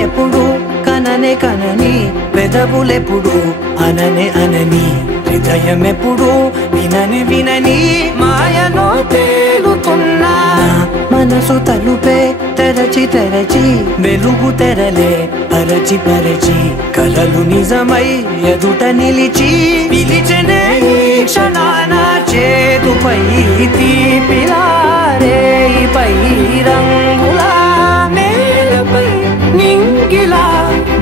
ఎప్పుడు కననే కనని పెదవులెప్పుడు అననే అనని హృదయం ఎప్పుడు వినని వినని మాయలో తేలుతున్నా మనసు తలుపే తెరచి తెరచి వెలుగు తెరలే పరచి పరచి కలలు నిజమై ఎదుట నిలిచి పిలిచెనే ఈ క్షణాన చేతుపై తీపిలారేపై రంగులా నేలపై నింగిలా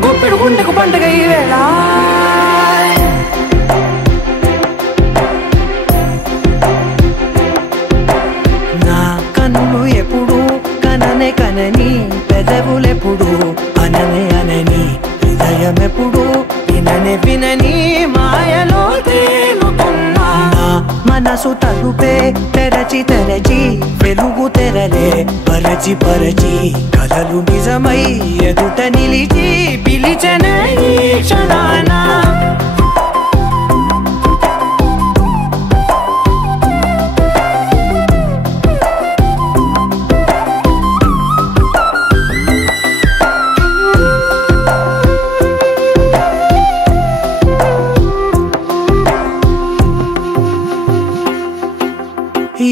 గుప్పెడు గుండెకు పండగ ఈ వేళ నా కన్నులు ఎప్పుడు కననే కనని పెదవులెప్పుడు అననే అనని హృదయం ఎప్పుడు విననే వినని మాయలో తేలుతున్నా మనసు తలుపే తెరచి తెరచి వెలుగు తెరలే పరచి పరచి కలలు నిజమై ఎదుట నిలిచి పిలిచెనే ఈ క్షణాన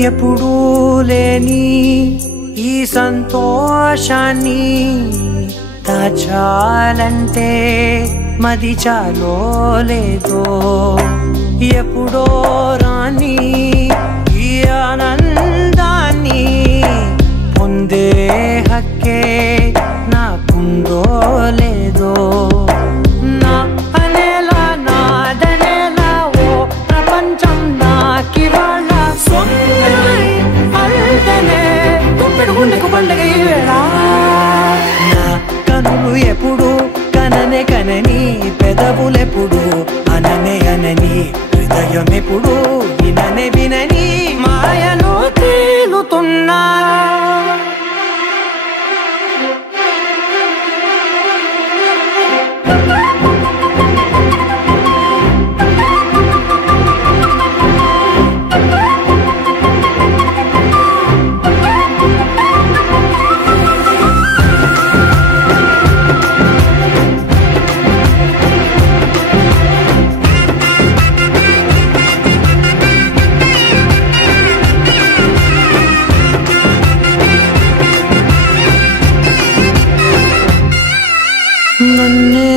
ఎప్పుడూ లేని ఈ సంతోషాన్ని దాచాలంటే మది చాలో లేదో ఎప్పుడో రాని ఈ ఆనందాన్ని పొందే హక్కే నాకుందో లేదో నా అనేలా నాదనేలా ఓ ప్రపంచం నాకివాళ గుండెకు పండగ ఈ వేళ నా కనులు ఎప్పుడు కననే కనని పెదవులెప్పుడు అననే అనని హృదయం ఎప్పుడు విననే వినని మాయలో తేలుతున్నా నన్నే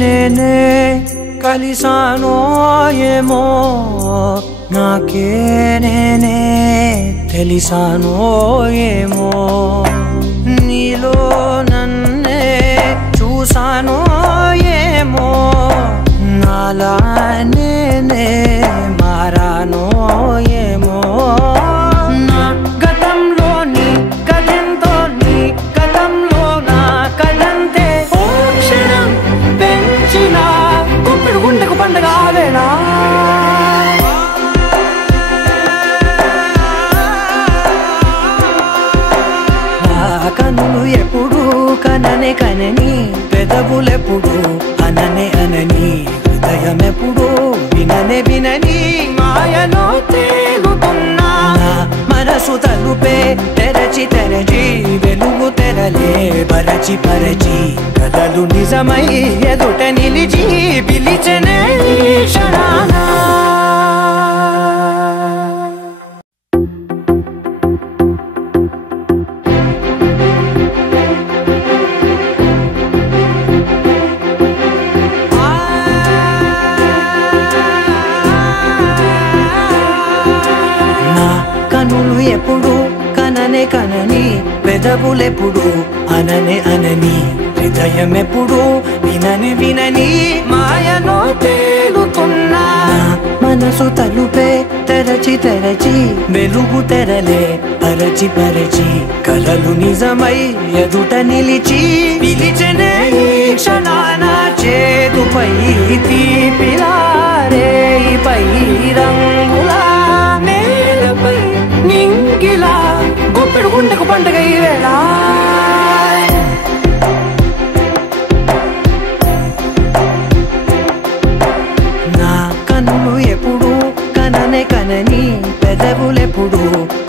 నేనే కలిసానో ఏమో నాకే నేనే తెలిసానో ఏమో నీలో నన్నే చూసానో ఏమో నాలా నేనే మారానో ఏమో నా గతంలోని కథంతో నీ గతంలో నా కథంతే గుప్పెడు గుండెకు పండగ వేళ కన్నులు ఎప్పుడు కననే కనని పెదవులెప్పుడు అననే అనని హృదయం ఎప్పుడు విననే వినని మాయలో తేలుతున్నా మనసు తలుపే తెరచి తెరచి వెలుగు తెరలే పరచి పరచి కలలు నిజమై ఎదుట నిలిచి పిలిచెనే ఈ క్షణాన కనులు ఎప్పుడు కననే కనని పెదవులెప్పుడు అననే అనని హృదయం ఎప్పుడు వినని వినని మాయలో తేలుతున్నా మనసు తలుపే తెరచి తెరచి వెలుగు తెరలే పరచి పరచి కలలు నిజమై ఎదుట నిలిచి పిలిచెనే ఈ క్షణాన చేతుపై తీపిలారేపై రంగులా నేలపై నింగిలా గుప్పెడు గుండెకు పండగ ఈ వేళ నా కన్నులు ఎప్పుడు కననే కనని పెదవులెప్పుడు